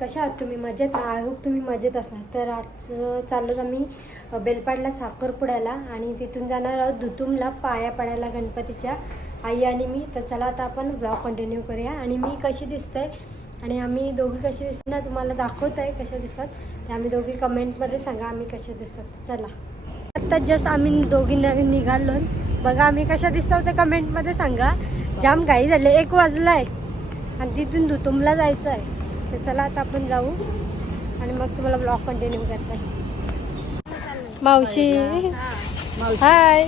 कशा आहात तुम्ही? मजेत ना? आय होप तुम्ही मजेत असणार. तर आज चाललो आम्ही बेलपाडला साखरपुड्याला आणि तिथून जाणार आहोत धुतुमला पाया पडायला गणपतीच्या, आई आणि मी. तर चला आता आपण ब्लॉग कंटिन्यू करूया. आणि मी कशी दिसते आणि आम्ही दोघी कशी दिसत ना तुम्हाला दाखवत आहे कशा दिसतात, ते आम्ही दोघी कमेंटमध्ये सांगा आम्ही कशा दिसतात. चला आत्ता जस्ट आम्ही दोघी नवीन निघालो. बघा आम्ही कशा दिसतो ते कमेंटमध्ये सांगा. जाम घाई झाले, 1 वाजला आहे आणि तिथून धुतुमला जायचं आहे. तर चला आता आपण जाऊ आणि मग तुम्हाला ब्लॉग कंटिन्यू करते. मावशी हाय.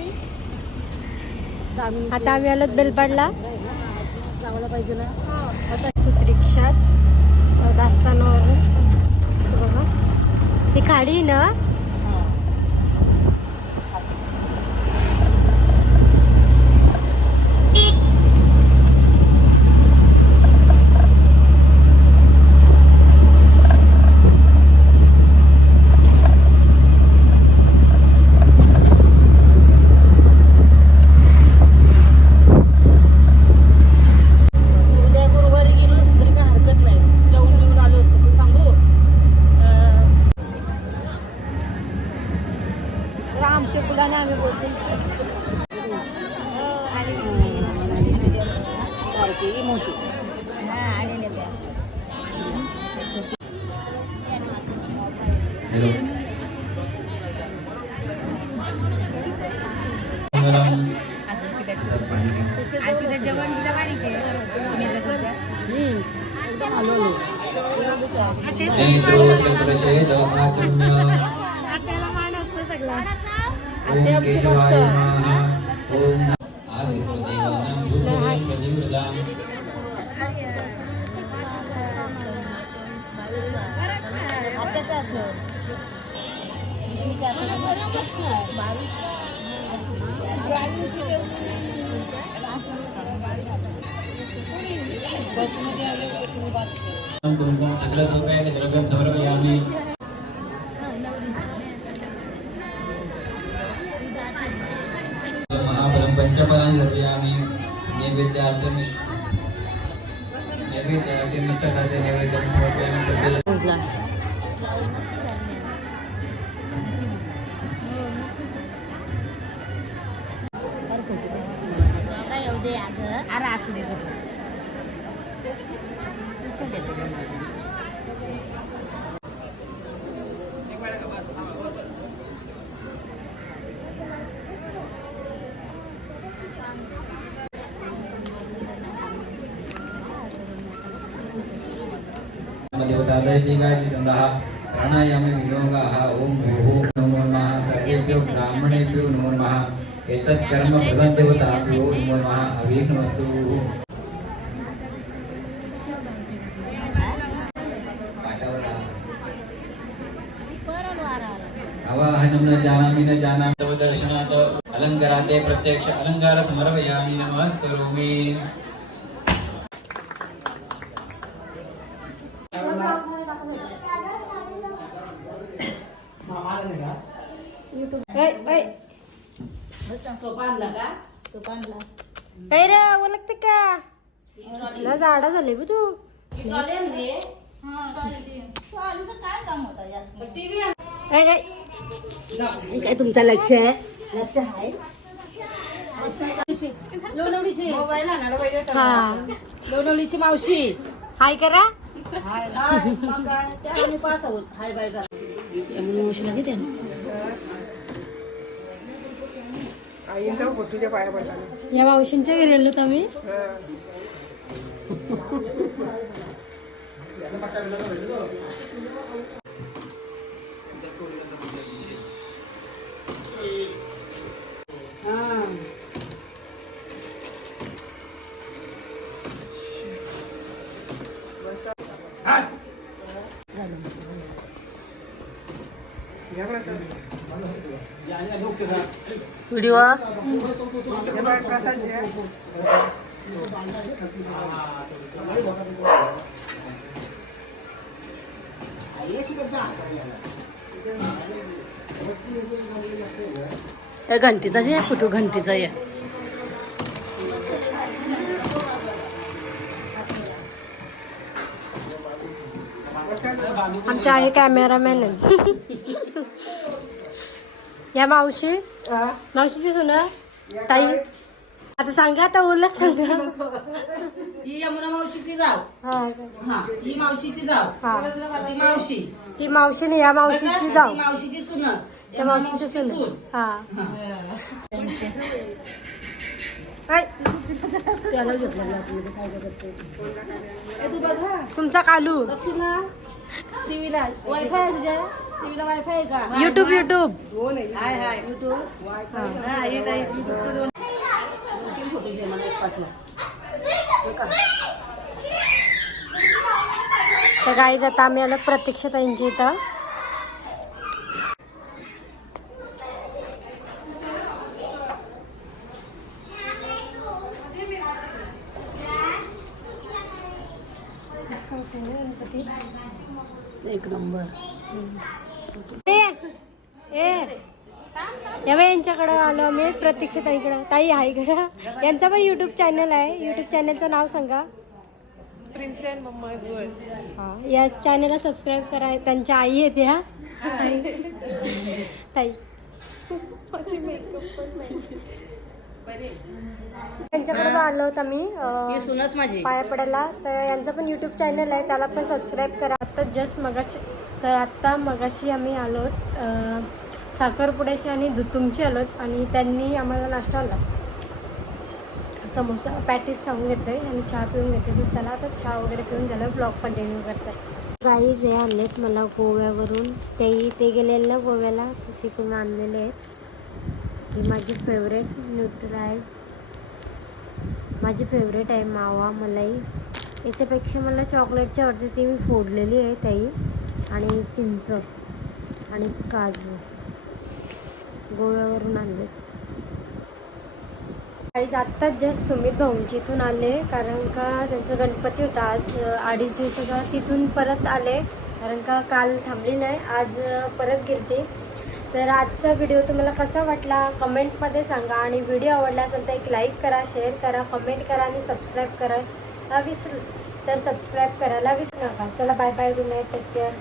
आता आम्ही आलो बेलपाडला जायला पाहिजे ना. आता रिक्षात दास्तानावरून बघा ही खाडी ना. आमच्या पुढाने आम्ही बोलतो मोठी ओम केशवाय नमः. ओम आदिसुदेवानां भूतलं कलिवृदां. कुंकुम सगळं सौभाग्य द्रव्यं समर्पयामि. महाफलं पंचफलानि समर्पयामि. नैवेद्यार्थं निष्ठाकार्ये नैवेद्यं समर्पयामि. प्राणायामे विनियोगाः. ओम भूः नमो नमः. सर्वेभ्यो ब्राह्मणेभ्यो नमो नमः. एतत् कर्म प्रसन्नदेवताभ्यो नमो नमः. अविघ्नमस्तु. आवाहनं न जानामि तव दर्शनात् अलङ्काराते प्रत्यक्ष अलङ्कार समर्पयामि. नमस्करोमि. काय रे ओळखते का? ना झाडा झाले बी तू. काय तुमचं लक्ष आहे? लक्ष आहे लोणवडीची मोबाईल आणणार पाहिजे. हा लोणवडीची मावशी हाय करा. आम्ही पास आहोत. हाय बाय करा. मावशीला किती आईंचा फोटोच्या पाया पडताना या मावशींच्या घरी आलो आम्ही. व्हिडिओ प्रसाद घंटीचा जे फोटो घंटीचा आहे. बसा आमच्या आहे कॅमेरामॅन या मावशी मावशीची सुना ताई आता सांगा आता बोलला सांगा ही यमुना मावशीची जाव. हा हा ही मावशीची जाव. हा ती मावशी. ती मावशीने या मावशीची ती जाऊ मावशीची सुनस. त्या मावशीची सून हा ऐ, त्याला घेतलं ना आतमध्ये, काय करायचं? ए, तू बघ हा. तुमचा कालू बघशील ना टीव्हीला वायफाय आहे तुझ्या टीव्हीला वायफाय आहे का? युट्यूब युट्यूब हाय हाय युट्यूब हा येत आहे युट्यूबचे दोन-तीन फोटो घे मला एक पाठवा. तर गाईज आता आम्ही आलो प्रत्यक्ष ताईंच्या इथं एक नंबर. यांच्याकडे आलो आम्ही प्रत्यक्ष ताईकडं ताई आहे इकडं यांचा पण युट्यूब चॅनल आहे युट्यूब चॅनलचं नाव सांगा प्रिन्सेस मम्माज वर्ल्ड. हा या चॅनलला सबस्क्राईब करा त्यांच्या आई आहेत ह्या ताई त्यांच्याकडे पण आलो होतो आम्ही ही सुनस माझी. पाया पडायला तर यांचा पण युट्यूब चॅनल आहे त्याला पण सबस्क्राईब करा आता जस्ट मगाशी आम्ही आलोत साखरपुड्याशी आणि दुतुमची आलोत आणि त्यांनी आम्हाला नाश्ता आला समोसा पॅटीस खाऊन घेतोय आणि चहा पिऊन घेते तर चला आता चहा वगैरे पिऊन झालं ब्लॉग कंटिन्यू करतात गाईज हे आलेत मला गोव्यावरून ते गेलेले ना गोव्याला तिकडून आणलेले आहेत ही माझी फेवरेट न्यूट्रालाइज माझी फेवरेट आहे मावा मलाई याच्यापेक्षा मला चॉकलेटची आवडते ती मी फोडलेली आहे ताई आणि चिंच आणि काजू गोव्यावरून आणले काहीच आत्ताच जस्ट सुमित भाऊंची इथून आले कारण का त्यांचा गणपती होता आज 2.5 दिवसाचा तिथून परत आले कारण का काल थांबली नाही आज परत गेलते तर आजचा व्हिडिओ तुम्हाला कसा वाटला कमेंटमध्ये सांगा आणि व्हिडिओ आवडला असेल तर एक लाईक करा शेअर करा कमेंट करा आणि सबस्क्राईब करायला विसरू तर सबस्क्राईब करायला विसरू नका चला bye bye good night take care